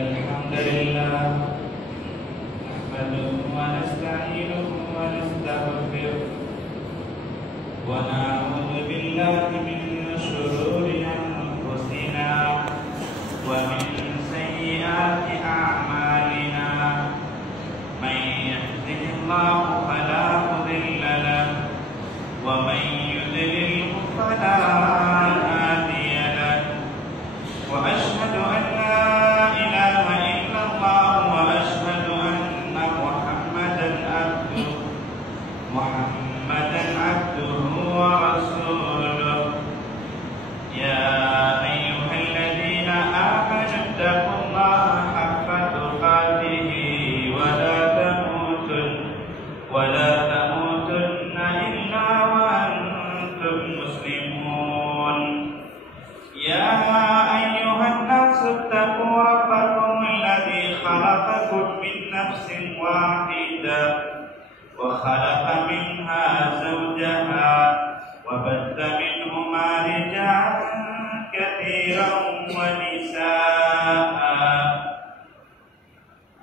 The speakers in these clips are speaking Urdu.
الحمد لله نحمده ونستعينه ونستغفره ونعوذ بالله من شرور أنفسنا ومن سيئات أعمالنا من يهده الله فلا مضل له ومن يضلل فلا هادي له وأشهد أن لا إله إلا الله وأشهد أن محمدا عبده ورسوله يا أيها الذين آمنوا اتقوا الله حق تقاته ولا تموتن إلا وأنتم مسلمون يا أيها الناس اتقوا ربكم الذي خلقكم من نفس واحدة وخلق منها زوجها وبث منهما رجالا كثيرا ونساء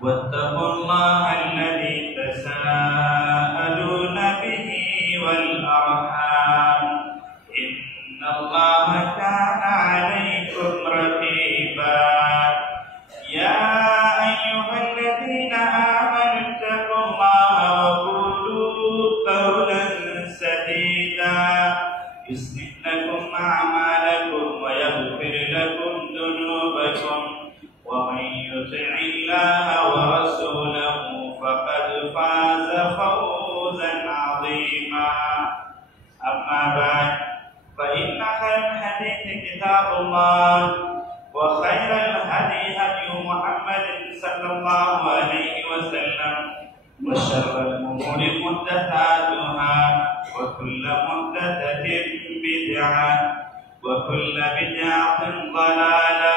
واتقوا الله الذي تساءلون به والأرحام إن الله كان عليكم رقيبا يا أيها الذين آمنوا اتقوا الله وقولوا قولا سديدا يصلح لكم أعمالكم ويغفر لكم ذنوبكم ومن يطع الله ورسوله فقد فاز فوزا عظيما أما بعد فإن خير الحديث كتاب الله وخير الهدي هدي محمد صلى الله عليه وسلم وشر الأمور محدثاتها وكل محدثة بدعة وكل بدعة ضلالة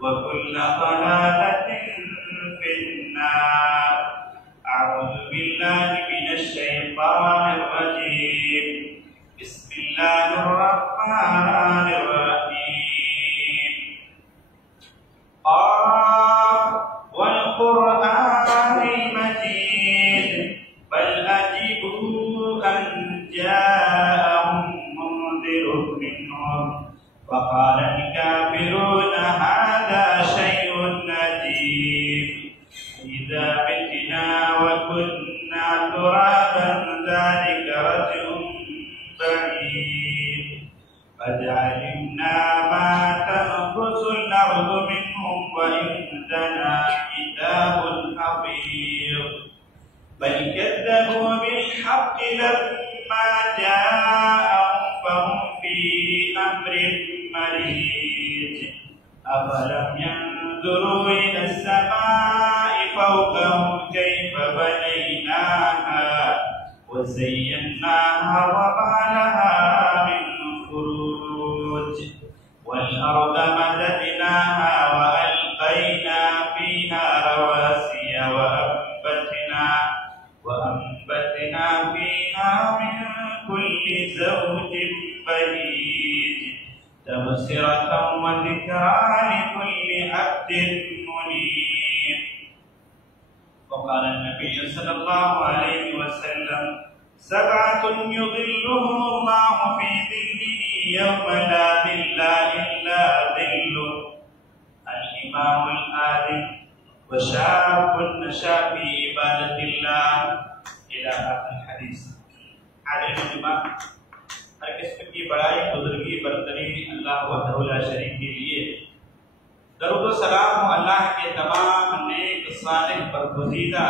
وكل ضلالة في النار أعوذ بالله من الشيطان الرجيم بسم الله الرحمن الرحيم قاف والقرآن المجيد بل أجبوا أن جاءهم منذر منهم فقال الكافرون هذا شيء عجيب إذا متنا وكنا ترابا ذلك رجع بعيد قد علمنا ما تنقص الأرض منهم وعندنا كتاب حفيظ بل كذبوا بالحق لما جاءهم فهم في أمر مريج أفلم ينظروا إلى السماء فوقهم كيف بنيناها وزيناها وما لها من فروج والأرض مددناها وألقينا فيها رواسي وأنبتنا فيها من كل زوج بهيج تبصرة وذكرى لكل عبد منيب وقال النبي صلى الله عليه وسلم سبعة يظلهم الله في ظله يوم لا ظل إلا ظله الإمام العادل وشاب نشأ في عبادة الله إلى آخر الحديث عادل الإمام ہر قسم کی بڑائی بزرگی برتری اللہ وحدہ لا شریک کے لیے درود و سلام اللہ کے تمام نیک صالح برگزیدہ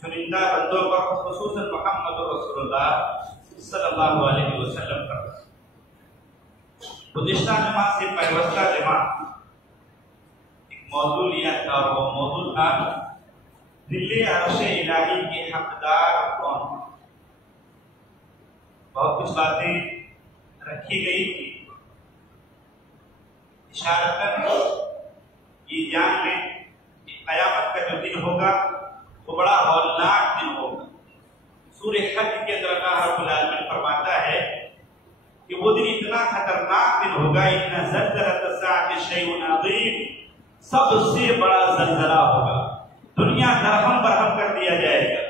چنندہ بندوں پر خصوصاً محمد رسول اللہ صلی اللہ علیہ وسلم پر گزشتہ جماعت سے پیوستہ جماعت ایک موضوع لیا تھا اور وہ موضوع تھا ظل عرش الہی کے حقدار کون؟ بہت کچھ باتیں رکھی گئی تھی اشارتاً یہ جان میں کہ قیامت کا جو دن ہوگا وہ بڑا ہولناک دن ہوگا. سورہ حج کے اندر اللہ رب العالمین فرماتا ہے کہ وہ دن اتنا خطرناک دن ہوگا، ان زلزلۃ الساعۃ شیء عظیم، سب سے بڑا زلزلہ ہوگا، دنیا درہم برہم کر دیا جائے گا،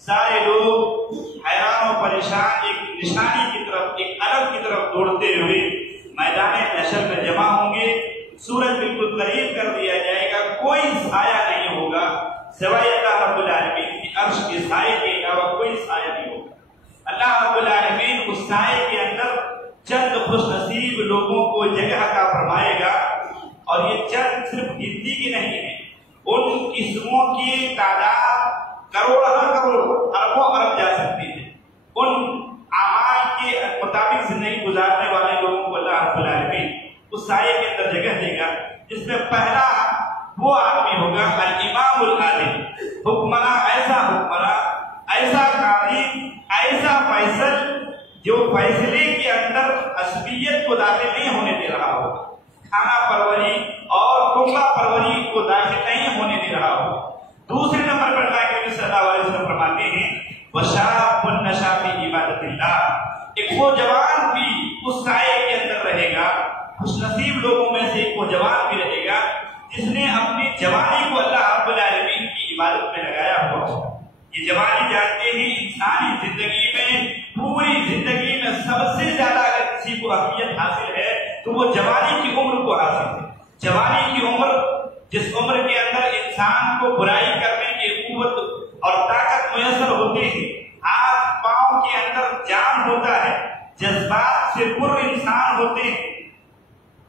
سارے لوگ حیران و پریشان ایک نشانی کی طرف، ایک علم کی طرف دوڑتے ہوئے میدان محشر میں جمع ہوں گے، سورج بالکل قریب کر دیا جائے گا، کوئی سایہ نہیں ہوگا سوائے اللہ رب العالمین کی عرش کے سائے کے علاوہ کوئی سایہ نہیں ہوگا۔ اللہ رب العالمین اس سائے کے اندر چند خوش نصیب لوگوں کو جگہ عطا فرمائے گا، اور یہ چند صرف گنتی کی نہیں ہے، ان قسموں کی تعداد کروڑ اربوں ارب جا سکتی ہے۔ ان اعمال کے مطابق زندگی گزارنے والے لوگوں کو اللہ رب العالمین اس سائے کے اندر جگہ دے گا، جس میں پہلا وہ آدمی ہوگا الامام العادل، حکمراں، ایسا حکمراں، ایسا قاضی، ایسا فیصل جو فیصلے کے اندر عصبیت کو داخل نہیں ہونے دے رہا ہوگا، کھانا پروری اور کنبہ پروری کو داخل نہیں ہونے دے رہا ہوگا۔ دوسرے نمبر پر اللہ کے نبی صلی اللہ علیہ وسلم فرماتے ہیں وَشَابٌ نَشَأَ فِي عِبَادَةِ اللَّهِ، ایک وہ جوان بھی اس سائے کے اندر رہے گا، خوش نصیب لوگوں میں سے ایک وہ جوان بھی رہے گا جس نے اپنی جوانی کو اللہ رب العالمین کی عبادت میں لگایا ہوا ہوگا۔ یہ جوانی جانتے ہیں انسانی زندگی میں، پوری زندگی میں سب سے زیادہ اگر کسی کو اہمیت حاصل ہے تو وہ جوانی کی عمر کو حاصل ہے۔ جوانی کی عمر، جس عمر کے اندر انسان کو برائی کرنے کی قوت اور طاقت میسر ہوتی ہے، ہاتھ پاؤں کے اندر جان ہوتا ہے، جذبات سے پر انسان ہوتے ہیں،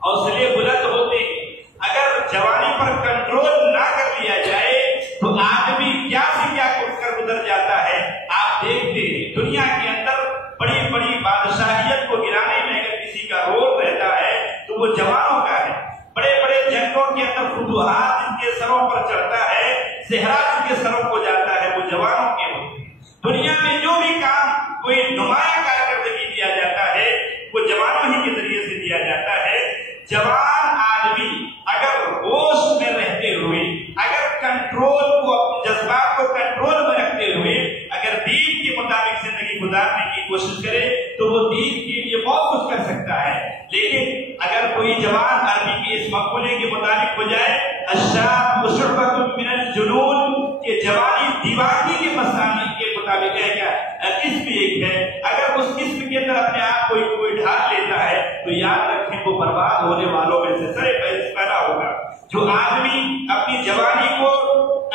حوصلے بلند ہوتے ہیں، اگر جوانی پر کنٹرول نہ کر لیا جائے تو آدمی کیا سے کیا کر گزر جاتا ہے۔ آپ دیکھتے ہیں دنیا کے اندر بڑی بڑی بادشاہیت کو گرانے میں اگر کسی کا رول رہتا ہے تو وہ جوانوں کا ہے۔ بڑے بڑے جنگوں کے اندر فتوحات جن کے سروں پر چڑھتا ہے، صحرا جن کے سروں کو جاتا ہے، وہ جوانوں کے ہوتے ہیں۔ دنیا میں جو بھی کام کوئی نمایاں کارکردگی دیا جاتا ہے وہ جوانوں ہی کے ذریعے سے دیا جاتا ہے۔ جوان آدمی اگر ہوش میں رہتے ہوئے، اگر کنٹرول کو، جذبات کو کنٹرول میں رکھتے ہوئے اگر دین کے مطابق زندگی گزارنے کی کوشش کرے تو وہ دین کے لیے بہت کچھ کر سکتا ہے۔ لیکن اگر کوئی جوان عربی کے اس مقولے کے مطابق ہو جائے الشاب شعبۃ من الجنون، کہ جوانی دیوانگی کے مسانی کے مطابق ہے، کیا قسم ایک ہے، اگر اس قسم کے اندر اپنے آپ کو کوئی ڈھال لیتا ہے تو یاد رکھیں وہ برباد ہونے والوں میں سے سرے پیدا ہوگا۔ جو آدمی اپنی جوانی کو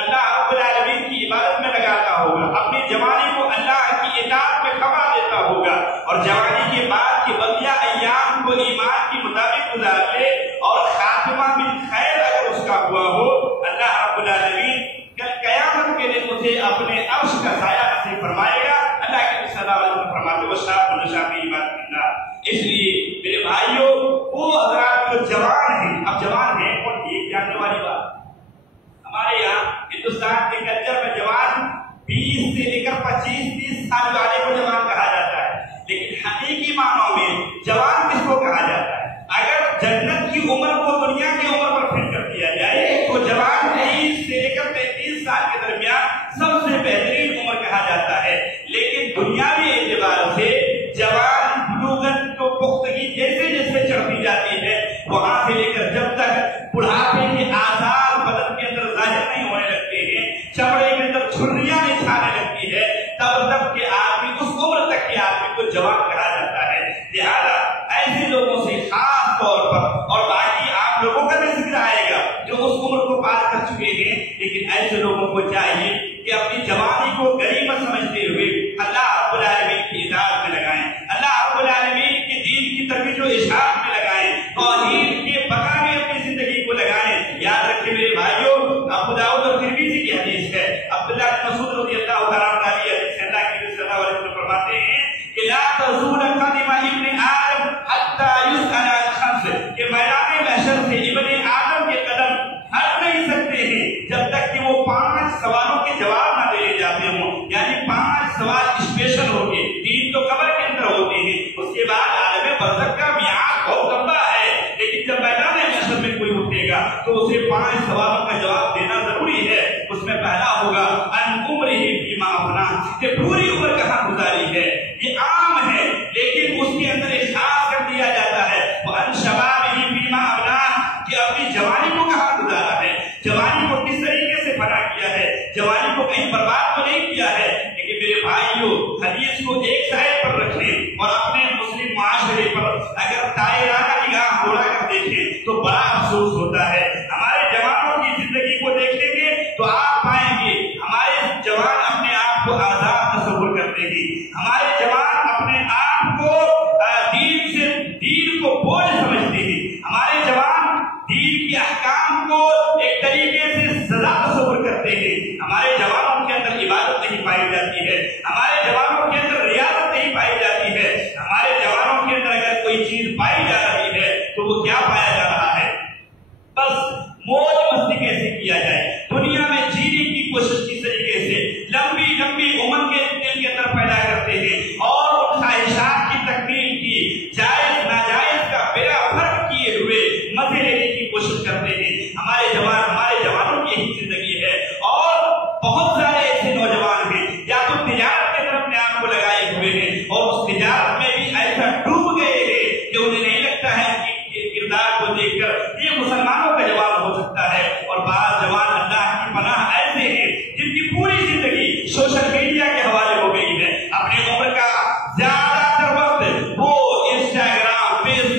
اللہ رب العالمین کی عبادت میں لگاتا ہوگا، اپنی جوانی کو اللہ کی اطاعت میں کھپا دیتا ہوگا، اور جوانی کے بعد کے بقیہ ایام کو ایمان کے مطابق گزار لے اور خاتمہ بالخیر اگر اس کا ہوا ہو، اللہ رب العالمین کل قیامت کے دن اسے اپنے عرش کا سایہ نصیب فرمائے گا۔ اللہ کے نبی صلی اللہ علیہ وسلم فرماتے ہیں وَشَابٌ نَشَأَ فِي عِبَادَةِ اللَّهِ۔ اس لیے میرے بھائیوں، وہ حضرات جو جوان ہیں، اب جوان ہیں کون تھی، ایک جاننے والی بات، ہمارے یہاں ہندوستان کے کلچر میں جوان 20 سے لے کر 25-30 سال والے کو جوان کہا جاتا ہے، لیکن حقیقی معنوں میں جوان کس کو کہا جاتا ہے؟ اگر جنت کی عمر کو دنیا کی عمر پر فٹ کر دیا جائے تو جوان 23 سے لے کر 33 سال کے درمیان سب سے بہترین عمر کہا جاتا ہے۔ لیکن دنیاوی اعتبار سے جوان بلوغت کو پختگی جیسے جیسے چڑھتی جاتی ہے، وہاں سے لے کر جب تک بڑھاپے کے آثار بدن کے اندر ظاہر نہیں ہونے لگتے ہیں، چمڑے کے اندر جھریاں نچھانے لگتی ہے، تب تک کہ آدمی اس عمر تک کے آدمی کو جوان کہا جاتا ہے۔ لہذا ایسے لوگوں سے خاص طور پر، اور باقی آپ لوگوں کا بھی ذکر آئے گا جو اس عمر کو پار کر چکے ہیں، لیکن ایسے لوگوں کو چاہیے کہ اپنی جوانی کو غنیمت سمجھتے ہوئے اللہ رب العالمین کی اطاعت میں لگائیں، اللہ رب العالمین کے دین کی ترویج و اشاعت میں لگائیں، توحید کے بقا میں اپنی زندگی کو لگائیں۔ یاد رکھیں میرے بھائیوں، ابو داؤد اور ترمذی کی حدیث ہے، عبداللہ بن مسعود رضی اللہ تعالیٰ عنہ کی حدیث ہے، اللہ کے نبی صلی اللہ علیہ وسلم فرماتے ہیں کہ لا تزول قدم ابن آدم حتی یسأل عن خمس، کہ میدان محشر سے ابن آدم کے قدم ہٹ نہیں سکتے ہیں جب تک کہ وہ 5 سوالوں کے جواب نہ دے جاتے ہوں، یعنی 5 سوال اسپیشل ہوں گے، 3 تو قبر کے اندر ہوتے ہیں، اس کے بعد عالم برزخ کا میعاد بہت لمبا ہے، لیکن جب میدان محشر میں کوئی اٹھے گا تو اسے 5 سوالوں کا جواب دینا ضروری ہے۔ اس میں پہلا ہوگا ان عمرہ فیما افنا، کہ پوری عمر کہاں گزاری ہے، یہ عام ہے لیکن اس کے اندر احساس کر دیا جاتا ہے وہ ان شبابہ فیما ابلا، کہ اپنی جوانی کو کہاں گزارا، تو بڑا افسوس ہوتا ہے۔ ہمارے جوانوں کی زندگی کو دیکھیں گے تو آپ پائیں گے ہمارے جوان اپنے آپ کو آزاد تصور کرتے ہیں، ہمارے جوان اپنے آپ کو دین کو بوجھ سمجھتے ہیں، ہمارے جوان دین کے احکام کو ایک طریقے سے سزا تصور کرتے ہیں، ہمارے جوانوں کے اندر عبادت نہیں پائی جاتی ہے، ہمارے جوانوں کے اندر ریاضت نہیں پائی جاتی ہے، ہمارے جوانوں کے اندر اگر کوئی چیز پائی جا رہی ہے تو وہ کیا پایا جا رہا ہے؟ بس موج مستی کیسے کیا جائے، دنیا میں جینے کی کوشش کس طریقے سے، لمبی لمبی عمر کے دل کے اندر پیدا کرتے ہیں اور ان خواہشات کی تکمیل کی جائز ناجائز کا بلا فرق کیے ہوئے مزے لینے کی کوشش کرتے ہیں۔ ہمارے جوانوں کی یہی زندگی ہے، اور بہت سارے ایسے نوجوان ہیں یا تو تجارت کے طرف اپنے آپ کو لگائے ہوئے ہیں اور اس تجارت میں بھی ایسا ڈوب گئے ہیں کہ انہیں نہیں لگتا ہے کہ کردار کو دیکھ کر یہ مسلمانوں کا جوان ہو سکتا ہے، اور بعض جوان اللہ کی پناہ ایسے ہیں جن کی پوری زندگی سوشل میڈیا کے حوالے ہو گئی ہے، اپنی عمر کا زیادہ تر وقت وہ انسٹاگرام، فیس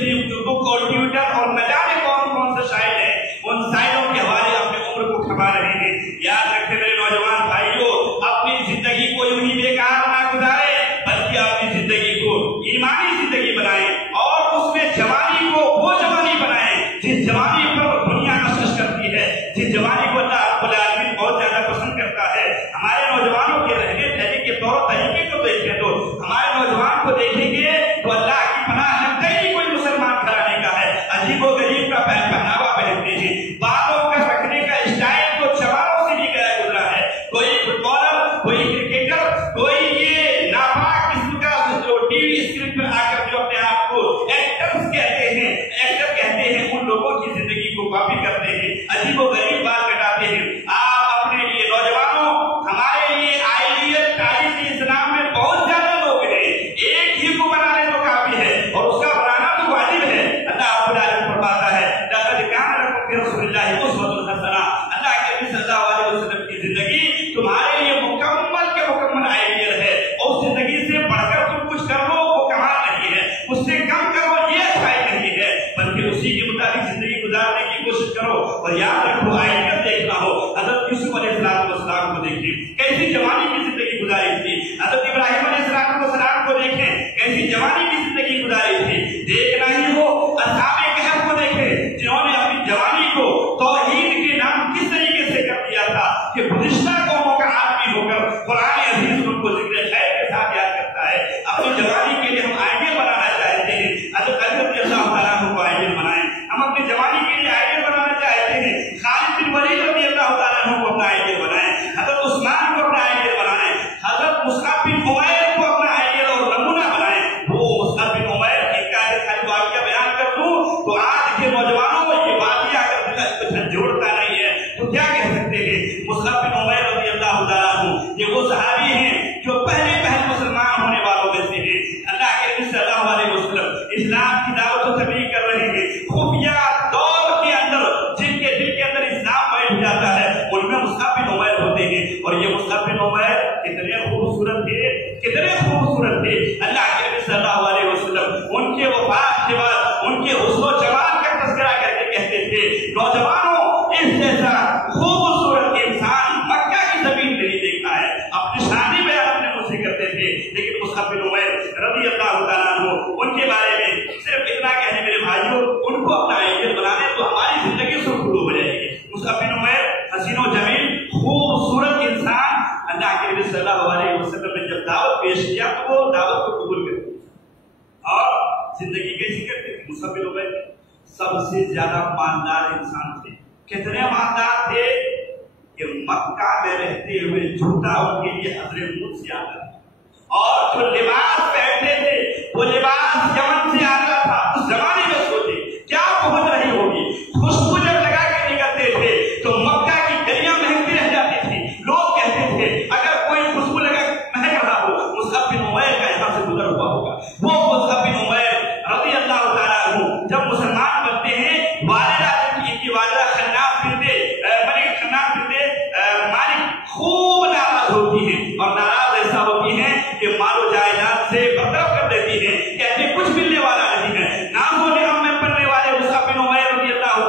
بک اور ٹویٹر اور نہ جانے کون سے سائٹ ہیں ان سائٹوں کے حوالے اپنے عمر کو کھپا رہے ہیں۔ یاد رکھیں میرے نوجوان بھائیوں، اپنی زندگی کو یوں ہی بیکار نہ گزارے، بلکہ اپنی زندگی کو ایمانی زندگی بنائیں اور اس میں جوانی کو وہ جوانی بنائیں جس جوانی پر دنیا کشش کرتی ہے، جس جوانی کو اللہ رب العالمین بہت زیادہ پسند کرتا ہے۔ ہمارے نوجوانوں کے رہنے سہنے کے طور طریقے کو دیکھیں تو ہمارے نوجوان کو دیکھیں گے تو اللہ کی پناہ لگتا ہی نہیں کوئی مسلمان گھرانے کا ہے، عجیب و غریب کا پہناوا پہنتے ہیں، بالوں کا رکھنے کا اسٹائل تو جوانوں سے بھی گزرا ہے، کوئی فٹ بالر، کوئی کرکٹر، کوئی یہ ناپاک قسم کا جو ٹی وی اسکرین پر آ کر جو اپنے آپ کو ایکٹر کہتے ہیں ان لوگوں کی زندگی کو کاپی کرتے ہیں، عجیب و غریب بات کٹاتے ہیں۔ آپ اپنے لیے نوجوانوں، ہمارے لیے آئیڈیل تاریخ اسلام میں بہت زیادہ لوگ ہیں، ایک ہی کو بنا لے تو کافی ہے اور اس کا بنانا تو واجب ہے۔ اللہ رب العالمین فرماتا ہے لقد کان لکم فی رسول اللہ اسوۃ حسنہ، اللہ کے نبی صلی اللہ علیہ وسلم کی زندگی تمہارے لیے مکمل کے مکمل آئیڈیل ہے، اور اس زندگی سے بڑھ کر تم کچھ کر لو وہ کمال نہیں ہے، اس سے کم کرو یہ اچھائی نہیں ہے، بلکہ اسی کے مطابق زندگی گزارنے کی کوشش کرو۔ اور یاد رکھو آئیڈیل دیکھنا ہو، حضرت یوسف علیہ السلام کو دیکھیں کیسی جوانی کی زندگی گزاری تھی، حضرت ابراہیم علیہ السلام کو دیکھیں کیسی جوانی کی زندگی گزاری تھی، دیکھنا ہی ہو اصحاب کہف کو دیکھیں جنہوں نے اپنی جوانی کو توحید کے نام کس طریقے سے کر دیا تھا کہ گزشتہ قوموں کا آدمی ہو کر قرآن عزیز ان کو ذکر خیر کے ساتھ یاد کرتا ہے۔ اپنی جوانی کے لیے ہم آئیڈیل بنانا چاہتے ہیں، حضرت علی رضی اللہ تعالیٰ عنہ کو آئیڈیل بنائیں، ہم اپنی جوانی کے لیے آئیڈیل بنانا چاہتے ہیں، خالد بن ولید رضی اللہ تعالیٰ عنہ کو اپنا آئیڈیل بنائیں، حضرت عثمان کو اپنا آئیڈیل بنائیں، حضرت مصعب بن عمیر کو اپنا آئیڈیل اور نمونہ بنائیں۔ وہ مصعب بن عمیر کی خالی واقعہ بیان کر دوں تو آج کے نوجوانوں کو یہ واقعہ اگر جوڑتا نہیں ہے تو کیا کہہ سکتے ہیں؟ مصعب بن عمیر رضی اللہ تعالیٰ عنہ یہ وہ صحابی ہیں جو پہلے مسلمان ہونے والوں میں سے ہیں، اللہ کے نبی صلی اللہ علیہ وسلم اسلام کی دعوت و تبلیغ کر رہے ہیں، خفیہ دور کے اندر جن کے دل کے اندر اسلام بیٹھ جاتا ہے ان میں مصعب بن عمیر ہوتے ہیں، اور یہ مصعب بن عمیر کتنے خوبصورت تھے، اللہ کے نبی صلی اللہ علیہ وسلم ان کے وفات کے بعد ان کے حسن و جمال کا تذکرہ کر کے کہتے تھے نوجوانوں اس جیسا خوبصورت انسان مکہ کی زمین نہیں دیکھا ہے، اپنی شادی میں اپنے منہ سے کرتے تھے، لیکن مصعب بن عمیر رضی اللہ تعالیٰ عنہ ان کے بارے میں صرف اتنا کہنے میرے بھائیوں ان کو اپنا آئیڈیل بنانے تو ہماری زندگی سرخرو ہو جائے گی۔ مصعب بن عمیر حسین و جمیل خوبصورت انسان، اللہ کے نبی صلی اللہ علیہ وسلم نے جب دعوت پیش کیا تو وہ دعوت کو قبول کر دیا اور زندگی کیسی کرتے تھے۔ مصعب بن عمیر سب سے زیادہ مالدار انسان تھے، کتنے مالدار تھے کہ مکہ میں رہتے ہوئے جھوٹا ان کے لیے حضرت منہ سے آتا تھا، اور جو لباس پہنتے تھے وہ لباس یمن سے آتا تھا۔ اس زمانے میں سوچے کیا پہنچ رہی ہوگی، خوشبو جب لگا کے نکلتے تھے تو مکہ کی گلیاں مہکتی رہ جاتی تھی، لوگ کہتے تھے اگر کوئی خوشبو لگا مہک رہا ہو مصعب بن عمیر کا یہاں سے گزر ہوا ہوگا۔ وہ مصعب بن عمیر رضی اللہ تعالیٰ عنہ جب مسلمان بنتے ہیں، والدہ کی والدہ خناس بنت مالک خوب ناراض ہوتی ہیں، اور ناراض ایسا ہوتی ہیں کہ مال و جائیداد سے برطرف کر دیتی ہیں، کہتے کچھ ملنے والا نہیں ہے۔ ناز و نعم میں پڑنے والے مصعب بن عمیر رضی اللہ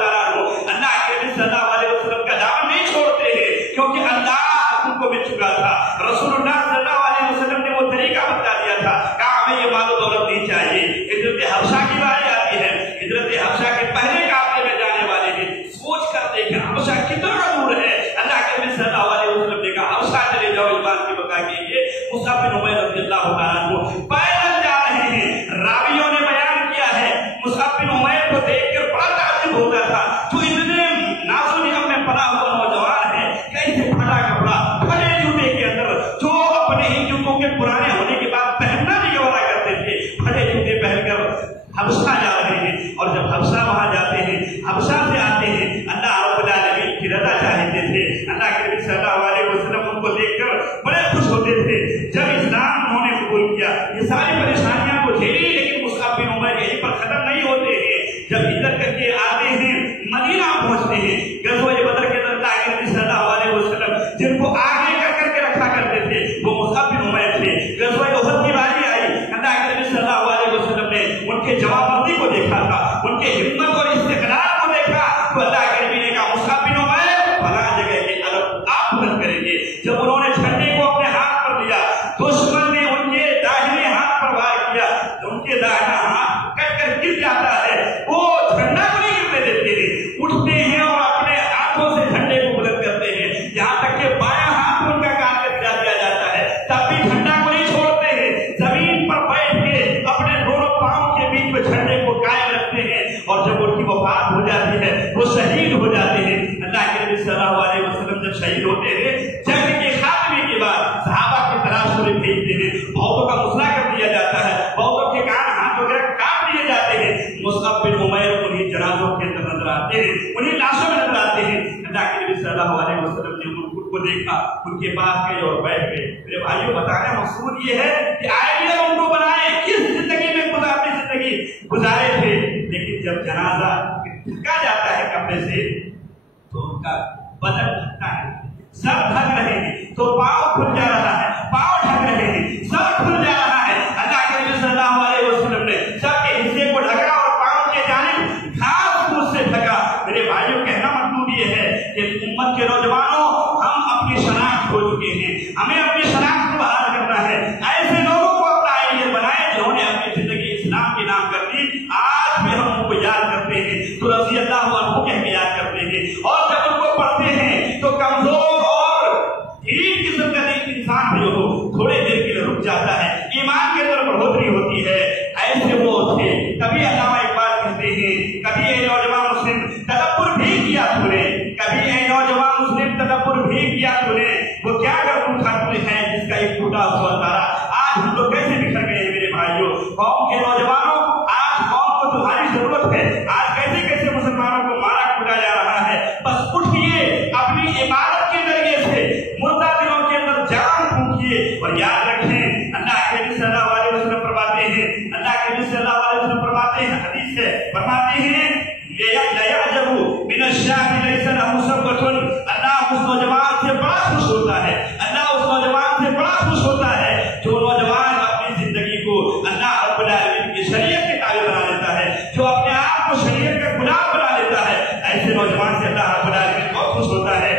مصعب بن عمیر رضی اللہ تعالیٰ عنہ پیدل جا رہے ہیں۔ راویوں نے بیان کیا ہے مصعب بن عمیر کو دیکھ کر بڑا تعجب ہوتا تھا، جو اتنے ناز و نعم میں پڑا ہوا نوجوان ہے، کیسے پھٹا کپڑا پھٹے جوتے کے اندر، جو اپنے ہی جوتوں کے پرانے ہونے کے بعد پہننا نہیں گوارا کرتے تھے، پھٹے جوتے پہن کر حبشہ جا رہے ہیں۔ اور جب حبشہ وہاں جاتے ہیں، حبشہ سے آتے ہیں، اللہ رب العالمین کی رضا چاہتے تھے، اللہ کے نبی صلی اللہ علیہ وسلم ان کو دیکھ کر بڑے خوش ہوتے تھے۔ جب اسلام انہوں نے قبول کیا، یہ ساری پریشانیاں کو جھیلی، لیکن مصعب بن عمیر یہیں پر ختم نہیں ہوتے ہیں۔ جب ہجرت کر کے آتے ہیں، مدینہ پہنچتے ہیں، غزوہ بدر کے اندر اللہ کے نبی صلی اللہ علیہ وسلم جن کو آگے کر کے رکھا کرتے تھے وہ مصعب بن عمیر تھے۔ غزوہ احد کی باری آئی، اللہ کے نبی صلی اللہ علیہ وسلم نے ان کے جواب مردی کو دیکھا تھا، ان کے ہمت اور استقلال کو دیکھا، تو اللہ کے نبی نے کہا مصعب بن عمیر فلاں جگہ کے علم آپ بلند کریں گے۔ جب انہوں نے جھنڈے کو اپنے ہاتھ پر لیا، دشمن نے ان کے داہنے ہاتھ پر وار کیا، ان کے داہنا ہاتھ کٹ کر گر جاتا ہے، وہ جھنڈا کو نہیں گرنے دیتے ہیں، اٹھتے ہیں اور اپنے ہاتھوں سے جھنڈے کو بلند کرتے ہیں، یہاں تک کہ بایاں ہاتھ ان کا کاٹ کر گرا دیا جاتا ہے، تب بھی جھنڈا کو نہیں چھوڑتے ہیں، زمین پر بیٹھ کے اپنے دونوں پاؤں کے بیچ میں جھنڈے کو قائم رکھتے ہیں، اور جب ان کی وفات ہو جاتی ہے وہ شہید ہو جاتے ہیں۔ اللہ کے نبی صلی اللہ علیہ وسلم جب شہید ہوتے ہیں، جنگ کے خاتمے کے بعد صحابہ کی تلاش میں بھیجتے ہیں، بہتوں کا مسئلہ کر دیا جاتا ہے، بہتوں کے کان ہاتھ وغیرہ کاٹ دیے جاتے ہیں، مصعب بن عمیر انہیں جنازوں کے اندر نظر آتے ہیں، انہیں لاشوں میں نظر آتے ہیں۔ اللہ کے نبی صلی اللہ علیہ وسلم نے ان کو دیکھا، ان کے پاس گئے اور بیٹھ گئے۔ میرے بھائیوں بتانے مقصود یہ ہے کہ آئیڈیا ان کو بنائے کس زندگی میں گزارنے زندگی گزارے تھے، لیکن جب جنازہ ڈھکا جاتا ہے کپڑے سے تو ان کا بدن ڈھکتا ہے، سب ڈھک رہے ہیں تو پاؤں کھل جا رہا ہے، پاؤں ڈھک رہے ہیں سب کھل جا رہا ہے۔ اللہ کے نبی صلی اللہ علیہ وسلم نے سب کے حصے کو ڈھکا اور پاؤں کے جانب خاص طور سے ڈھکا۔ میرے بھائیوں کہنا مطلب یہ ہے کہ امت کے نوجوانوں، ہم اپنی شناخت کھو چکے ہیں، ہمیں اپنی شناخت کو بحال کرنا ہے۔ ایسے لوگوں کو اپنا آئیڈیل بنائے جنہوں نے اپنی زندگی اسلام کے نام کر دی، آج بھی ہم ان کو یاد کرتے ہیں تو رضی اللہ عنہ کہہ کے یاد کرتے ہیں، اور جب ان کو پڑھتے ہیں تو کمزور اور ڈھیل قسم کا انسان بھی ہو تھوڑے دیر کے لیے رک جاتا ہے، ایمان کے اندر بڑھوتری ہوتی ہے۔ ایسے وہ تھے، کبھی علامہ اقبال کہتے ہیں، کبھی اے نوجوان مسلم تدبر بھی کیا تو نے، کبھی اے نوجوان مسلم تدبر بھی کیا تو نے، وہ کیا کر اٹھا تو ہے جس کا ایک ٹوٹا ہوا تارا۔ آج ہم لوگ کیسے بکھر گئے ہیں میرے بھائیوں، قوم کے نوجوانوں، آج قوم کو تمہاری ضرورت ہے، آج کیسے کیسے مسلمانوں کو مارا کوٹا جا رہا ہے، بس اٹھیے اپنی عبادت کے ذریعے سے مردہ دلوں کے اندر جان پھونکیے، اور یاد رکھیں اللہ کے نبی صلی اللہ علیہ وسلم فرماتے ہیں، اللہ کے نبی صلی اللہ علیہ وسلم فرماتے ہیں، حدیث ہے، فرماتے ہیں لَيَعْجَبُ مِنَ الشَّابِ لَيْسَ لَهُ صَبْوَةٌ، اللہ اس نوجوان سے بڑا خوش ہوتا ہے، اللہ اس نوجوان سے بڑا خوش ہوتا ہے جو نوجوان اپنی زندگی کو اللہ رب العالمین کی شریعت کے تابع بنا لیتا ہے، جو اپنے آپ کو شریعت کا غلام بنا لیتا ہے، ایسے نوجوان سے اللہ رب العالمین بہت خوش ہوتا ہے۔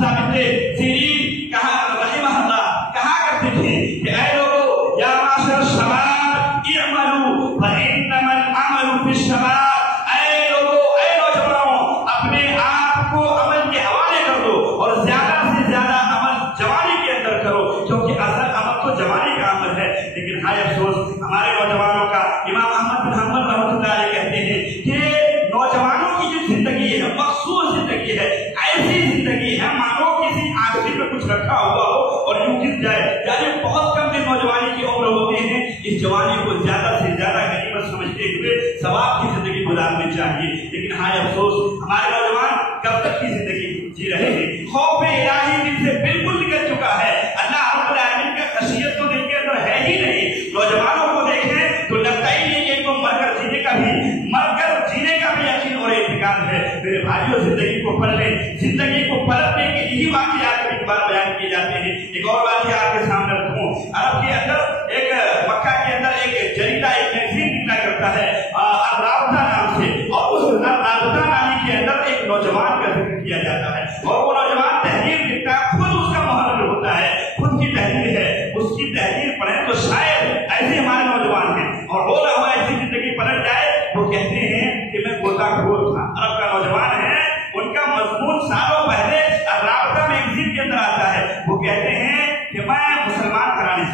ثابت سیرین کہا رحمہ اللہ کہا کرتے تھے کہ اے لوگو یا معاشر الشباب اعملوا فانما العمل فی الشباب، اے لوگو اے نوجوانوں اپنے آپ کو عمل کے حوالے کر دو اور زیادہ سے زیادہ عمل جوانی کے اندر کرو، کیونکہ اصل عمل تو جوانی کا عمل ہے۔ لیکن ہائے افسوس ہمارے نوجوانوں کا، امام احمد بن حنبل رحمۃ اللہ علیہ کہتے ہیں کہ نوجوانوں کی جو زندگی ہے مخصوص زندگی ہے، ایسی زندگی ہے مانو کسی آنکھی پہ کچھ رکھا ہوا ہو اور یوں گر جائے، یعنی بہت کم دن نوجوانی کی عمر ہوتے ہیں۔ اس جوانی کو زیادہ سے زیادہ غنیمت سمجھتے ہوئے ثواب کی زندگی گزارنی چاہیے، لیکن ہائے افسوس ہمارے نوجوان کب تک کی زندگی جی رہے ہیں، خوف الہی دل سے بالکل نکل چکا ہے، اللہ رب العالمین کا خشیت تو دل کے اندر ہے ہی نہیں۔ نوجوانوں کو دیکھیں تو لگتا ہی نہیں کہ ان کو مر کر جینے کا بھی یقین اور اعتقاد ہے۔ میرے بھائیوں زندگی کو پلٹیں، زندگی کو پلٹنے کے یہی واقعات ایک بار بیان کیے جاتے ہیں۔ ایک اور واقعہ آپ کے سامنے رکھوں، عرب کے اندر ایک مکہ کے اندر ایک جریدہ ایک میگزین نکلا کرتا ہے الرابطہ نام سے، اور اس الرابطہ نامی کے اندر ایک نوجوان کا ذکر کیا جاتا ہے، اور وہ نوجوان تحریر لکھتا ہے، خود اس کا محرر ہوتا ہے، خود کی تحریر ہے، اس کی تحریر پڑھیں تو شاید ایسے ہمارے نوجوان ہیں اور ہو رہا ہوا ایسی زندگی پلٹ جائے۔ وہ کہتے ہیں کہ میں غوطہ خور تھا، عرب کا نوجوان ہے، ان کا مضمون سالوں پہلے الرابطہ میگزین کے اندر آتا ہے، وہ کہتے ہیں کہ میں مسلمان کرانے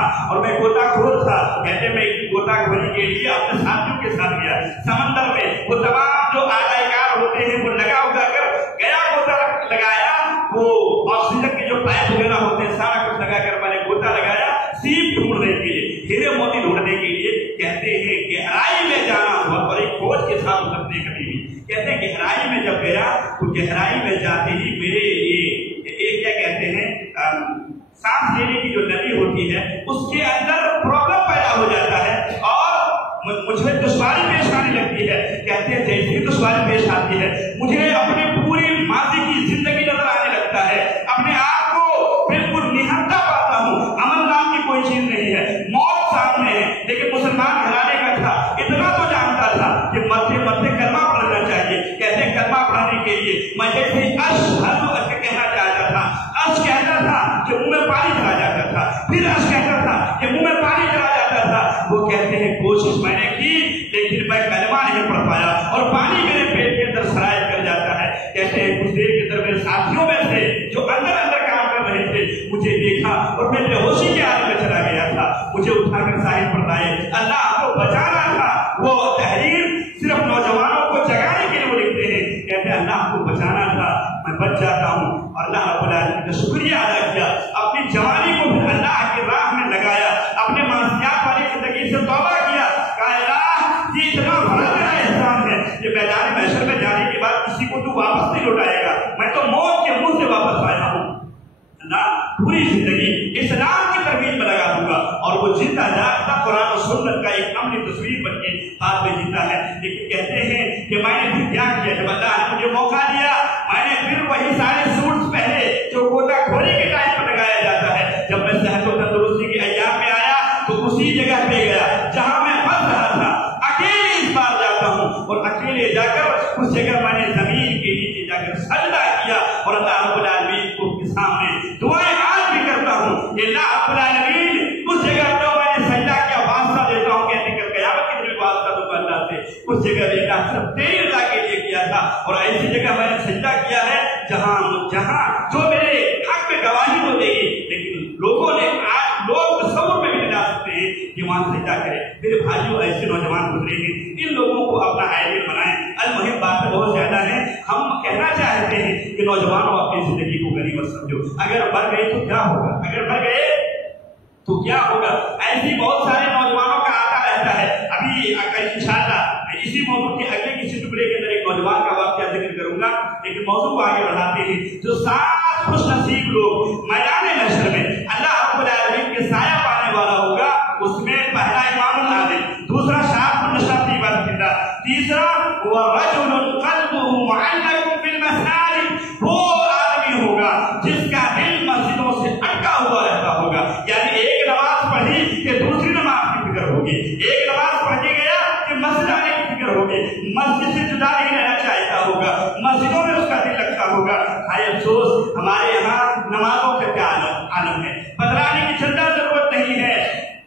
تھا اور میں غوطہ-خور تھا. کہتے میں غوطہ-خوری کے لیے اپنے ساتھیوں کے ساتھ گیا سمندر میں. وہ تمام جو آلائکار ہوتے ہیں وہ لگا اگا کر گیا, غوطہ لگایا, وہ آکسیجن کے جو پائپ وغیرہ ہوتے ہیں سارا کچھ لگا کر میں نے غوطہ لگایا سیپ ڈھونڈنے کے لیے, ہیرے موتی ڈھونڈنے کے لیے. کہتے ہیں گہرائی میں جانا ہوا اور ایک فوج کے ساتھ اترنے کبھی بھی. کہتے ہیں گہرائی میں جب گیا تو گہرائی میں جاتے ہی میرے یہ کیا کہتے ہیں سانس لینے کی جو نلی ہوتی ہے اس کے اندر پرابلم پیدا ہو جاتا ہے اور مجھے دشواری پیش آنے لگتی ہے. کہتے ہیں جیسے ہی دشواری پیش آتی ہے مجھے اپنی پوری ماضی کی زندگی نظر آنے لگتا ہے, اپنے آپ کو بالکل نہتا پاتا ہوں. امن نام کی کوئی چیز نہیں ہے, موت سامنے ہے. لیکن مسلمان گھرانے کا تھا, اتنا تو جانتا تھا کہ مرتے مرتے کلمہ پڑھنا چاہیے. کہتے ہیں کلمہ پڑھنے کے لیے میں جیسے اشہد کہنا چاہتا تھا, ارش کہتا تھا کہ منہ میں پانی چلا جاتا تھا, پھر ارش کہتا تھا کہ منہ میں پانی چلا جاتا تھا. وہ کہتے ہیں کوشش میں نے کی لیکن میں کلمہ نہیں پڑھ پایا اور پانی میرے پیٹ کے اندر سرائے کر جاتا ہے. کہتے ہیں کچھ دیر کے اندر میرے ساتھیوں میں سے جو اندر اندر کام کر رہے تھے مجھے دیکھا اور میں بے ہوشی کے حال میں چلا گیا تھا. مجھے اٹھا کر ساحل پر لائے. اللہ کو بچانا تھا. وہ تحریر صرف نوجوانوں کو جگانے کے لیے وہ لکھتے ہیں. کہتے ہیں اللہ کو بچانا تھا, میں بچ جاتا ہوں. اللہ رب العالمین کا شکریہ ادا کیا, اپنی جوانی کو پھر اللہ کی راہ میں لگایا, اپنے معصیات والی زندگی سے توبہ کیا. کہا اللہ یہ اتنا بڑا میرا احسان ہے کہ میدان محشر میں جانے کے بعد کسی کو تو واپس نہیں لوٹائے گا, میں تو موت کے منہ سے واپس آیا ہوں. اللہ پوری زندگی اسلام کی ترویج میں لگا دوں گا. اور وہ زندہ جاگتا قرآن و سنت کا ایک عملی تصویر بن کے ہاتھ میں زندہ ہے. لیکن کہتے ہیں کہ میں نے پھر کیا کیا, جب اللہ نے مجھے موقع دیا میں نے پھر وہی سارے سوٹس پہنے جو غوطہ-خوری کے ٹائم پر لگایا جاتا ہے. جب میں صحت و تندرستی کے ایام میں آیا تو اسی جگہ پہ گیا جہاں میں پھنس رہا تھا. اکیلے اس بار جاتا ہوں اور اکیلے جا کر اس جگہ میں نے زمین کے نیچے جا کر سجدہ کیا اور اللہ رب العالمین کو کے سامنے دعائیں آج بھی کرتا ہوں کہ اللہ رب العالمین اس جگہ جو میں نے سجدہ کیا واسطہ دیتا ہوں, کہتے کہ قیامت کے دن واسطہ دوں گا اللہ سے. اس جگہ اللہ صرف تیری رضا کے لیے کیا تھا اور ایسی جگہ میں نے سجدہ کیا ہے جہاں جو میرے حق میں گواہی تو دے گی, لیکن لوگوں نے آج لوگ تصور میں بھی نہیں لا سکتے ہیں کہ وہاں سجدہ کرے. میرے بھائیوں ایسے نوجوان گزرے ہیں, ان لوگوں کو اپنا آئیڈیل بنائیں. المہم باتیں بہت زیادہ ہیں. ہم کہنا چاہتے ہیں کہ نوجوانوں اپنی زندگی کو غنیمت سمجھو. اگر مر گئے تو کیا ہوگا, اگر مر گئے تو کیا ہوگا. ایسی بہت سارے نوجوانوں کا آتا رہتا ہے. ابھی انشاءاللہ اسی موضوع کے اگلے کسی ٹکڑے کے اندر ایک نوجوان کا واقعہ ذکر کروں گا, لیکن موضوع کو آگے بڑھاتے ہیں. جو 7 خوش نصیب لوگ میدان محشر میں اللہ رب العالمین کے سایہ پانے والا ہوگا, اس میں پہلا امام العادل, دوسرا شاب نشا فی عبادت اللہ, تیسرا ورجل قلبه معلق بالمساجد, وہ آدمی ہوگا جس کا دل مسجدوں سے اٹکا ہوا رہتا ہوگا. یعنی ایک نماز پڑھی کہ دوسری نماز کی فکر ہوگی, ایک نماز پڑھ کے گیا کہ مسجد آنے کی فکر ہوگی, مسجد سے جدا نہیں رہنا چاہتا ہوگا, مسجدوں میں اس کا دل لگتا ہوگا. ہائے افسوس ہمارے یہاں نمازوں کا کیا عالم ہے. بدلانے کی چندہ ضرورت نہیں ہے.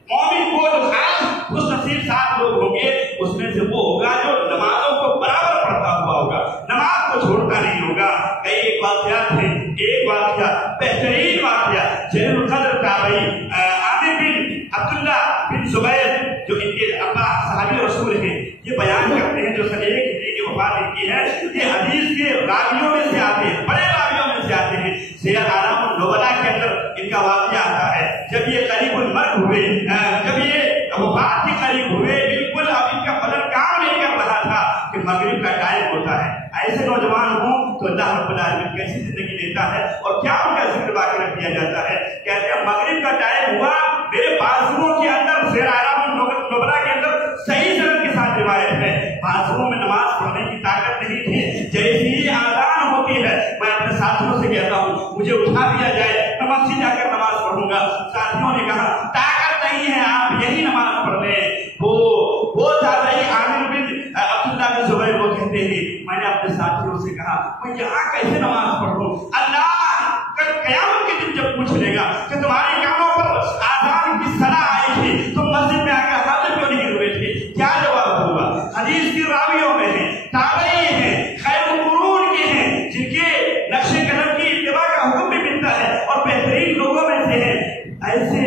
مومن کو جو خاص خوش نصیب 7 لوگ ہوں گے اس میں سے وہ ہوگا جو نمازوں کو برابر پڑھتا ہوا ہوگا, نماز کو چھوڑتا نہیں ہوگا. کئی واقعات ہیں. ایک واقعہ بہترین واقعہ جلیل القدر تابعی عامر بن عبداللہ بن زبیر جو ان کے ابا صحابی رسول ہیں, یہ بیان کرتے ہیں جو سن 1 ہجری کی وفات ان کی ہے. یہ حدیث کے راویوں میں سے آتے ہیں, بڑے راویوں میں سے آتے ہیں. سیر اعلام النبلاء کے اندر ان کا واقعہ آتا ہے. جب یہ قریب المرگ ہوئے, جب یہ وفات کے قریب ہوئے, بالکل اب ان کا بدن کام نہیں کر رہا تھا کہ مغرب کا ٹائم ہوتا ہے. ایسے نوجوان ہوں تو اللہ رب العالمین کیسی زندگی دیتا ہے اور کیا ان کا ذکر باقی رکھ دیا جاتا ہے. کہتے ہیں مغرب کا ٹائم ہوا, میرے بازوؤں کے اندر سیر اعلام النبلاء کے اندر صحیح سند کے ساتھ روایت ہے, بازوؤں میں نماز پڑھنے کی طاقت نہیں تھی. جیسی ہی آزان ہوتی ہے میں اپنے ساتھیوں سے کہتا ہوں مجھے اٹھا دیا جائے, میں مسجد جا کر نماز پڑھوں گا. ساتھیوں نے کہا طاقت نہیں ہے, آپ یہی نماز پڑھ لیں. وہ تابعی عامر بن عبداللہ بن زبیر وہ کہتے ہیں میں نے اپنے ساتھیوں سے کہا میں یہاں کیسے نماز پڑھوں. اللہ قیامت کے دن جب پوچھ لے گا کہ تمہارے کاموں پر آزان کی صلاح آئی تھی تم مسجد میں آ کر حاضر کیوں نہیں ہوئے تھے, کیا جواب ہوگا. حدیث کی راویوں میں ہیں, تابعی ہیں, خیر القرون کے ہیں, جن کے نقش قدم کی اتباع کا حکم بھی ملتا ہے اور بہترین لوگوں میں سے ہیں. ایسے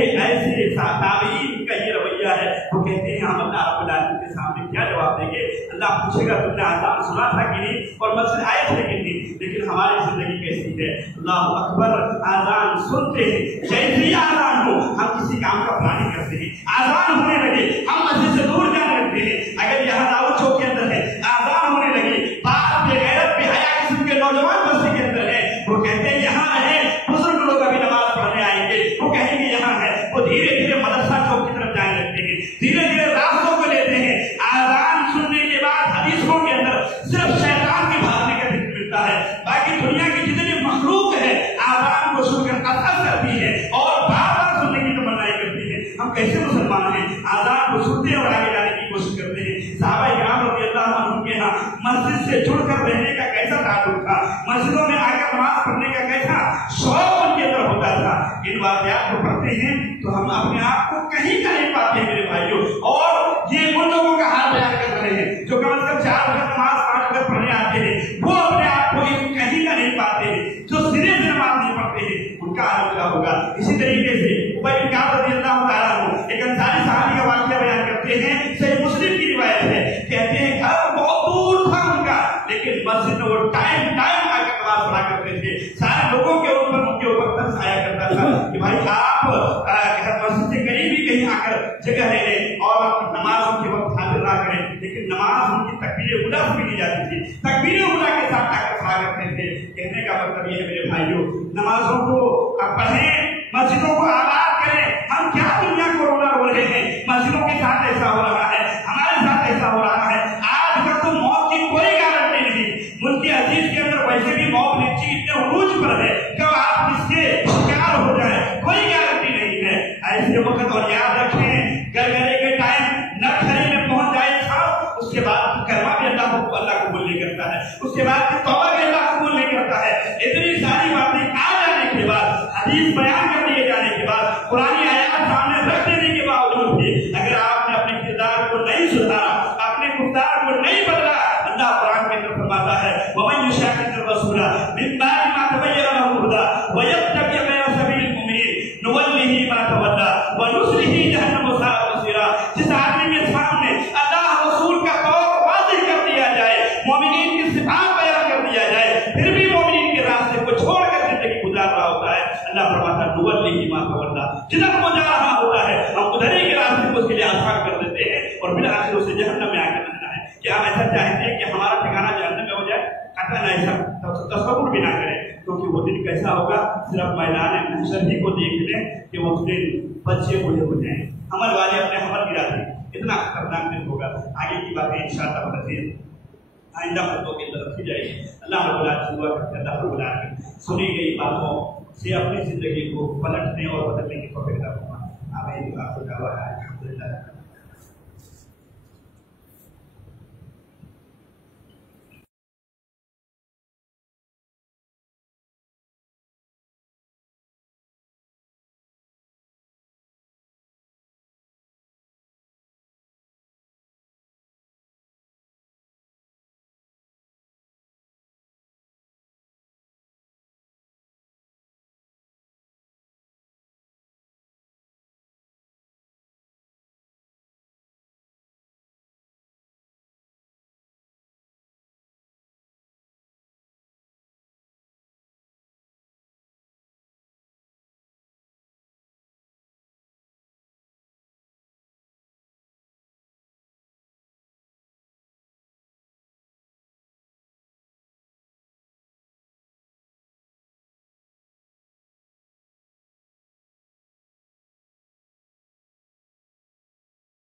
اللہ پوچھے گا تم نے آزان سنا تھا کہ نہیں اور مسجد آئے تھے کہ نہیں؟ لیکن ہماری زندگی کیسی ہے؟ اللہ اکبر، آزان سنتے ہیں جیسے ہی آزان ہو ہم کسی کام کا پلان کرتے ہیں، آزان ہونے لگے ہم مسجد سے دور جانے لگتے ہیں۔ اگر یہاں دعوت چوک کے اندر ہے آزان ہونے لگے، باپ بے غیرت بے حیا قسم کے نوجوان مسجد کے اندر ہے، وہ کہتے ہیں یہاں رہے، بزرگ لوگ ابھی نماز پڑھنے آئیں گے، وہ کہیں گے یہاں ہے، وہ دھیرے دھیرے مدرسہ چوک کی طرف جانے لگتے ہیں، دھیرے دھیرے راستوں کو لیتے ہیں۔ آزان سننے کے بعد حدیثوں کے اندر صرف شیطان کے بھاگنے کا ذکر ملتا ہے، باقی دنیا کی جتنی مخلوق ہے آزان کو سن کر اثر کرتی ہے اور بار بار سننے کی تمنا کرتی ہے۔ ہم کیسے مسلمان ہیں؟ آزان کو سنتے ہیں اور آگے جانے کی کوشش کرتے ہیں۔ صحابہ کرام رضی اللہ عنہم کے ہاں مسجد سے جڑ کر رہنے کا کیسا تعلق تھا، مسجدوں میں آ کر نماز پڑھنے کا کیسا شوق ان کے اندر ہوتا تھا۔ ان واقعات کو پڑھتے ہیں تو ہم اپنے آپ کو کہیں کا نہیں پاتے ہیں میرے بھائیوں، اور یہ ان لوگوں کا حال بیان کر رہے ہیں جو کم از کم 4 وقت نماز 5 وقت پڑھنے آتے ہیں، وہ اپنے آپ کو کہیں کا نہیں پاتے ہیں۔ جو سرے سے نماز نہیں پڑھتے ہیں ان کا حال کیا ہوگا؟ اسی طریقے سے ابی بن کعب رضی اللہ تعالیٰ عنہ ایک انصاری صحابی کا واقعہ بیان کرتے ہیں، صحیح مسلم کی روایت ہے، کہتے ہیں گھر بہت دور تھا ان کا، لیکن مسجد میں وہ ٹائم آ کر نماز پڑھا کرتے تھے۔ سارے لوگوں کے اوپر ان کے اوپر ترس آیا کرتا تھا کہ بھائی آپ مسجد سے قریب ہی کہیں آ کر جگہ لے لیں اور نمازوں کے وقت حاضر نہ کریں، لیکن نماز ان کی تکبیر اولیٰ سے بھی نہیں جاتی تھی، تکبیر اولیٰ کے ساتھ آ کر پڑھا کرتے تھے۔ کہنے کا مطلب یہ ہے میرے بھائیوں، نمازوں کو پڑھیں، مسجدوں کو آباد کریں۔ ہم کیا دنیا کو رونا رو رہے ہیں؟ مسجدوں کے ساتھ ایسا ہو رہا ہے، ہمارے ساتھ ایسا ہو رہا ہے۔ آج تک تو موت کی کوئی گارنٹی نہیں، ملک عزیز کے اندر ویسے بھی موت نیچی اتنے عروج پر ہے، کب آپ اس کے شکار ہو جائیں کوئی گارنٹی نہیں ہے۔ ایسے وقت اور یاد رکھیں گرگرے کے ٹائم نرکھری میں پہنچ جائے انسان، اس کے بعد کلمہ بھی اللہ کو قبول نہیں کرتا ہے، اس کے بعد توبہ بھی اللہ قبول نہیں کرتا ہے۔ اتنی ساری باتیں آ جانے کے بعد، حدیث بیان کر دیے جانے کے بعد، قرآن آیات سامنے رکھ دینے کے باوجود بھی اگر آپ نے اپنے کردار کو نہیں سدھارا، اپنے گفتار کو نہیں بدلا، اللہ قرآن کے اندر فرماتا ہے وَمَن يُشَاقِقِ الرَّسُولَ مِن بَعْدِ مَا تَبَيَّنَ لَهُ الْهُدَىٰ وَيَتَّبِعْ غَيْرَ سَبِيلِ الْمُؤْمِنِينَ نُوَلِّهِ مَا تَوَلَّىٰ وَنُصْلِهِ جَهَنَّمَ وَسَاءَتْ مَصِيرًا۔ جس آدمی کے سامنے اللہ رسول کا قول واضح کر دیا جائے، مومنین کی صفات بیان کر دیا جائے، پھر بھی مومنین کے راستے کو چھوڑ کر زندگی گزار رہا ہوتا ہے، اللہ فرماتا ہے نُوَلِّهِ مَا تَوَلَّىٰ، جدھر وہ جا رہا ہوتا ہے ہم ادھر ہی کے راستے کو اس کے لیے آسان کر دیتے ہیں اور بالآخر اسے جہنم میں آ کر رہنا ہے۔ کیا ہم ایسا چاہتے ہیں کہ ہمارا ٹھکانہ جہنم میں ہو جائے؟ قطعاً ایسا تصور بھی نہ کریں، کیونکہ وہ دن کیسا ہوگا، صرف میدان محشر ہی کو دیکھ لیں کہ وہ دن بچے بوڑھے ہو جائیں، عمل والے اپنے عمل گرا دیں، اتنا خطرناک دن ہوگا۔ آگے کی باتیں انشاءاللہ مزید آئندہ خطوں کی طرف رکھی جائے گی۔ اللہ رب العالمین دعا کرتے ہیں اللہ رب العالمین سنی گئی باتوں سے اپنی زندگی کو پلٹنے اور بدلنے کی توفیق عطا فرمائے۔